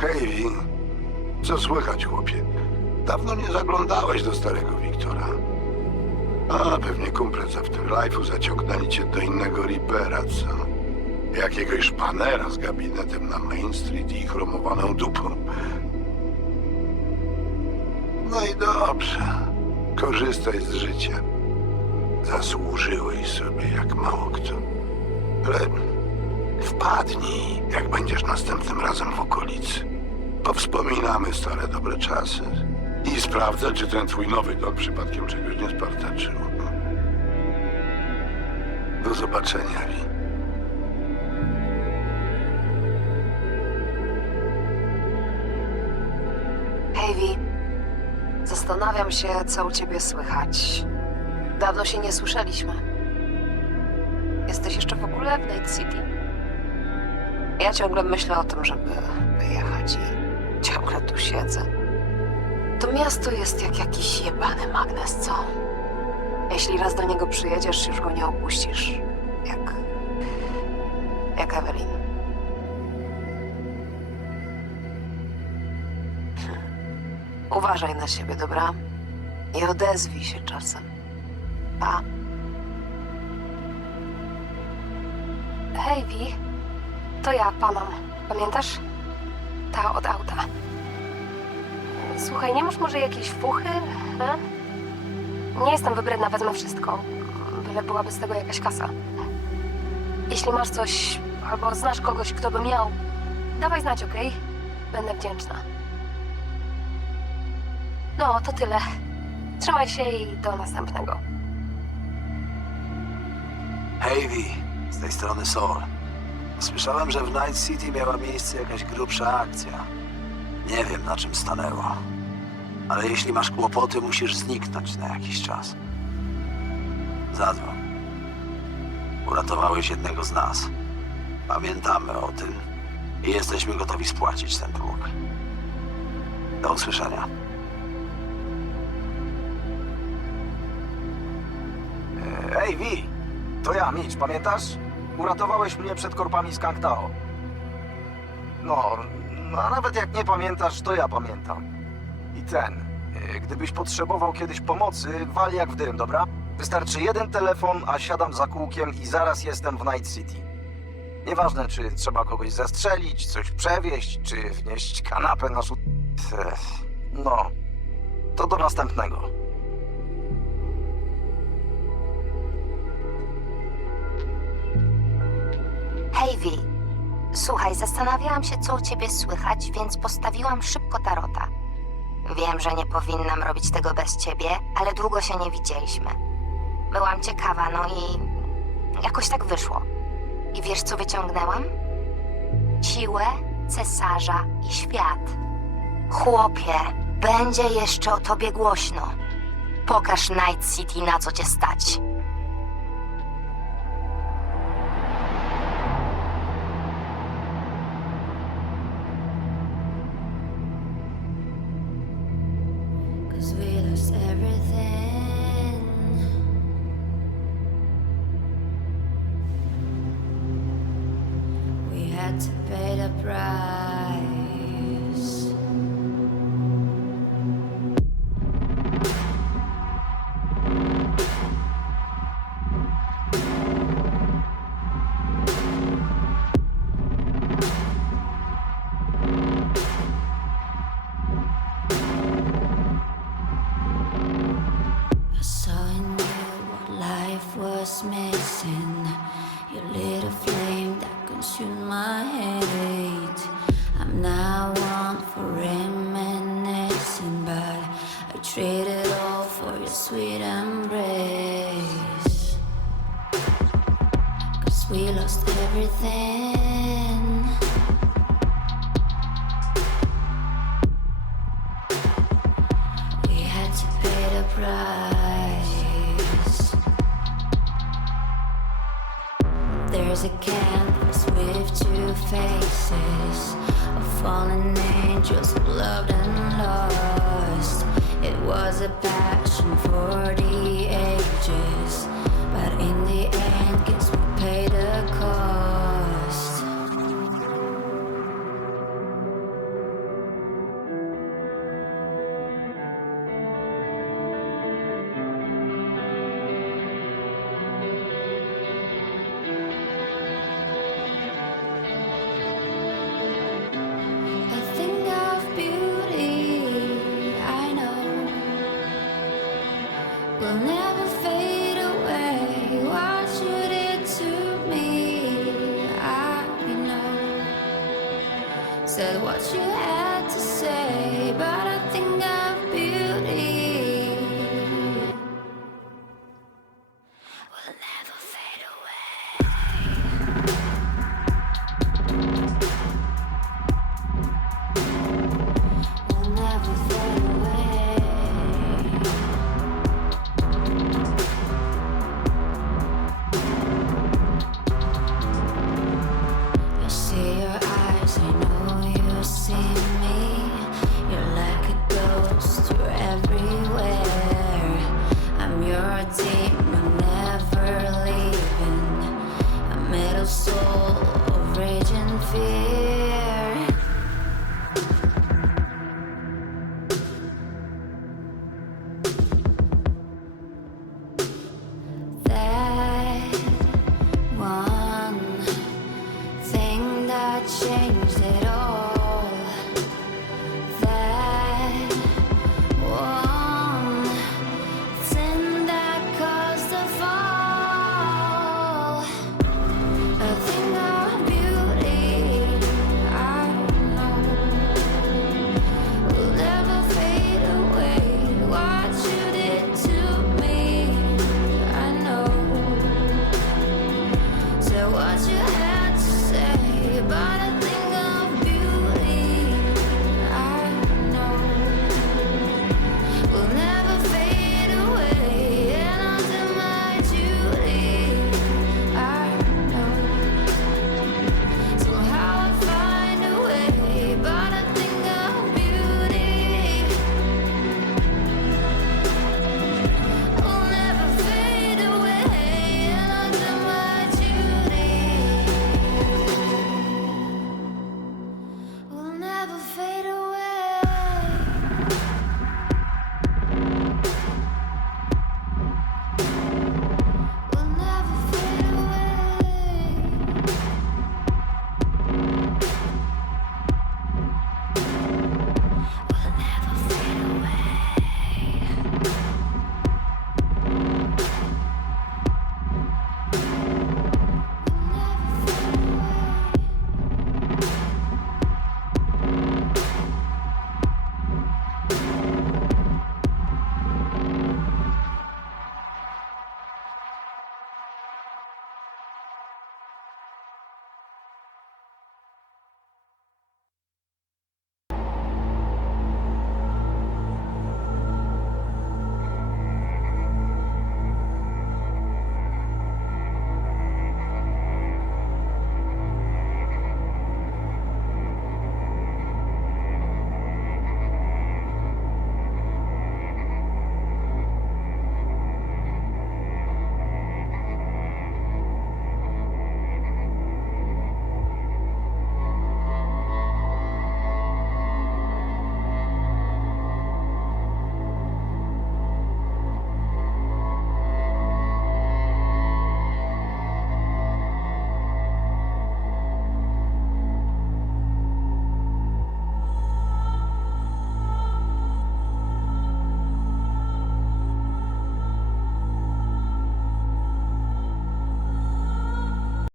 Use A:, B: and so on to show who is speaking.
A: Hej, co słychać, chłopie? Dawno nie zaglądałeś do starego Wiktora. A, pewnie kumple z Afterlife'u zaciągnęli cię do innego Reapera, co? Jakiegoś szpanera z gabinetem na Main Street i chromowaną dupą. No i dobrze. Korzystaj z życia. Zasłużyłeś sobie jak mało kto. Ale wpadnij, jak będziesz następnym razem w okolicy. Powspominamy stare dobre czasy. I sprawdzę, czy ten twój nowy dom przypadkiem czegoś nie spartaczył. Do zobaczenia, Wi.
B: Hej. Zastanawiam się, co u ciebie słychać. Dawno się nie słyszeliśmy. Jesteś jeszcze w ogóle w Night City? Ja ciągle myślę o tym, żeby wyjechać i ciągle tu siedzę. To miasto jest jak jakiś jebany magnes, co? Jeśli raz do niego przyjedziesz, już go nie opuścisz. Jak... jak Evelyn. Uważaj na siebie, dobra? I odezwij się czasem. Pa.
C: Hej, Vi. To ja, Panam. Pamiętasz? Ta od auta. Słuchaj, nie masz może jakiejś fuchy? E? Nie jestem wybredna, wezmę wszystko. Byle byłaby z tego jakaś kasa. Jeśli masz coś, albo znasz kogoś, kto by miał, dawaj znać, okej? Będę wdzięczna. No, to tyle. Trzymaj się i do następnego.
D: Hej z tej strony Sol. Słyszałem, że w Night City miała miejsce jakaś grubsza akcja. Nie wiem, na czym stanęło. Ale jeśli masz kłopoty, musisz zniknąć na jakiś czas. Zadzwoń. Uratowałeś jednego z nas. Pamiętamy o tym i jesteśmy gotowi spłacić ten dług. Do usłyszenia.
E: Ej, Wi! To ja, Mitch, pamiętasz? Uratowałeś mnie przed korpami z Kangtao. No, no, a nawet jak nie pamiętasz, to ja pamiętam. I ten, y, gdybyś potrzebował kiedyś pomocy, wal jak w dym, dobra? Wystarczy jeden telefon, a siadam za kółkiem i zaraz jestem w Night City. Nieważne, czy trzeba kogoś zastrzelić, coś przewieźć, czy wnieść kanapę na szut... No, to do następnego.
F: Vi. Słuchaj, zastanawiałam się, co u ciebie słychać, więc postawiłam szybko tarota. Wiem, że nie powinnam robić tego bez ciebie, ale długo się nie widzieliśmy. Byłam ciekawa, no i jakoś tak wyszło. I wiesz, co wyciągnęłam? Siłę, cesarza i świat. Chłopie, będzie jeszcze o tobie głośno. Pokaż Night City, na co cię stać.
G: To pay the price. A passion for the ages, but in the end, guess we paid the cost. Said what you had to say, but I think of beauty will never fade away. Will never fade away. See your eyes, know